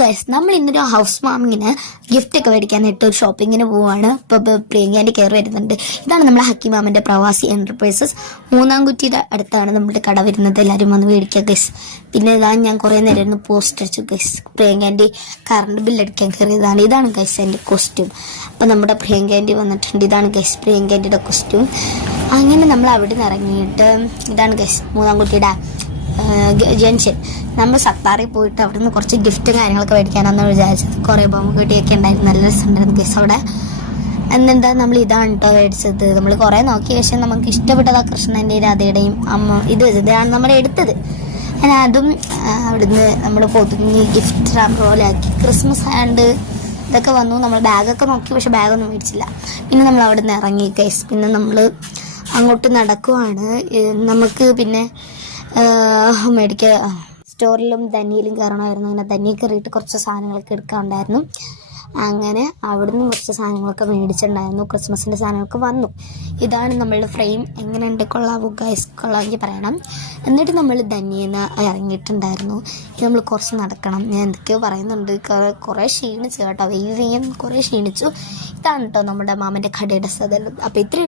Guys, നമ്മൾ ഇന്നൊരു house വാമിങ്ങിന് gift ഒക്കെ മേടിക്കാനായിട്ട് ഒരു ഷോപ്പിങ്ങിന് പോവാണ്. ഇപ്പോൾ പ്രിയങ്കാൻ്റെ കയറി വരുന്നുണ്ട്. ഇതാണ് നമ്മുടെ ഹക്കി മാമൻ്റെ പ്രവാസി എൻ്റർപ്രൈസസ്. മൂന്നാംകുറ്റിയുടെ അടുത്താണ് നമ്മുടെ കട വരുന്നത്. എല്ലാവരും വന്ന് മേടിക്കുക ഗൈസ്. പിന്നെ ഇതാണ് ഞാൻ കുറേ നേരം ഇരുന്ന് പോസ്റ്റ് അടിച്ചു ഗൈസ്. പ്രിയങ്കാൻ്റെ കറണ്ട് ബില്ലടിക്കാൻ കയറിയതാണ്. ഇതാണ് ഗൈസ് എൻ്റെ കോസ്റ്റ്യൂം. അപ്പം നമ്മുടെ പ്രിയങ്കാൻ്റെ വന്നിട്ടുണ്ട്. ഇതാണ് ഗൈസ് പ്രിയങ്കാൻ്റെ കോസ്റ്റ്യൂം. അങ്ങനെ നമ്മൾ അവിടെ നിന്ന് ഇറങ്ങിയിട്ട് ഇതാണ് ഗൈസ് മൂന്നാംകുറ്റിയുടെ ജംഗ്ഷൻ. നമ്മൾ സത്താറിൽ പോയിട്ട് അവിടെ നിന്ന് കുറച്ച് ഗിഫ്റ്റും കാര്യങ്ങളൊക്കെ മേടിക്കാനാണെന്ന് വിചാരിച്ചത്. കുറേ ബൊമ്മക്കുട്ടിയൊക്കെ ഉണ്ടായിരുന്നു. നല്ല രസമുണ്ടായിരുന്നു ഗൈസ് അവിടെ. എന്നെന്താ നമ്മൾ ഇതാണ് കേട്ടോ മേടിച്ചത്. നമ്മൾ കുറേ നോക്കിയ ശേഷം നമുക്ക് ഇഷ്ടപ്പെട്ടത് ആ കൃഷ്ണൻ്റെയും രാധയുടെയും അമ്മ ഇതാണ് നമ്മൾ എടുത്തത്. അങ്ങനെ അതും അവിടുന്ന് നമ്മൾ പൊതുങ്ങി ഗിഫ്റ്റ് റാമ്പ് പോലെ ആക്കി. ക്രിസ്മസ് ഹാൻഡ് ഇതൊക്കെ വന്നു. നമ്മൾ ബാഗൊക്കെ നോക്കി, പക്ഷെ ബാഗൊന്നും മേടിച്ചില്ല. പിന്നെ നമ്മൾ അവിടെ നിന്ന് ഇറങ്ങി ഗൈസ്. പിന്നെ നമ്മൾ അങ്ങോട്ട് നടക്കുവാണ്. നമുക്ക് പിന്നെ മേടിക്കുക സ്റ്റോറിലും ധനിയിലും കയറണമായിരുന്നു. അങ്ങനെ ധനിയിൽ കയറിയിട്ട് കുറച്ച് സാധനങ്ങളൊക്കെ എടുക്കാനുണ്ടായിരുന്നു. അങ്ങനെ അവിടുന്ന് കുറച്ച് സാധനങ്ങളൊക്കെ മേടിച്ചിട്ടുണ്ടായിരുന്നു. ക്രിസ്മസിൻ്റെ സാധനങ്ങളൊക്കെ വന്നു. ഇതാണ് നമ്മളുടെ ഫ്രെയിം. എങ്ങനെയുണ്ട്? കൊള്ളാവോ ഗൈസ്? കൊള്ളാമെങ്കിൽ പറയണം. എന്നിട്ട് നമ്മൾ ധനിയെന്ന് ഇറങ്ങിയിട്ടുണ്ടായിരുന്നു. നമ്മൾ കുറച്ച് നടക്കണം. ഞാൻ എന്തൊക്കെയോ പറയുന്നുണ്ട്. കുറേ ക്ഷീണിച്ചു കേട്ടോ. വെയിൽ കുറേ ക്ഷീണിച്ചു. ഇതാണ് കേട്ടോ നമ്മുടെ മാമൻ്റെ കടയുടെ സ്ഥലം. അപ്പോൾ ഇത്രയും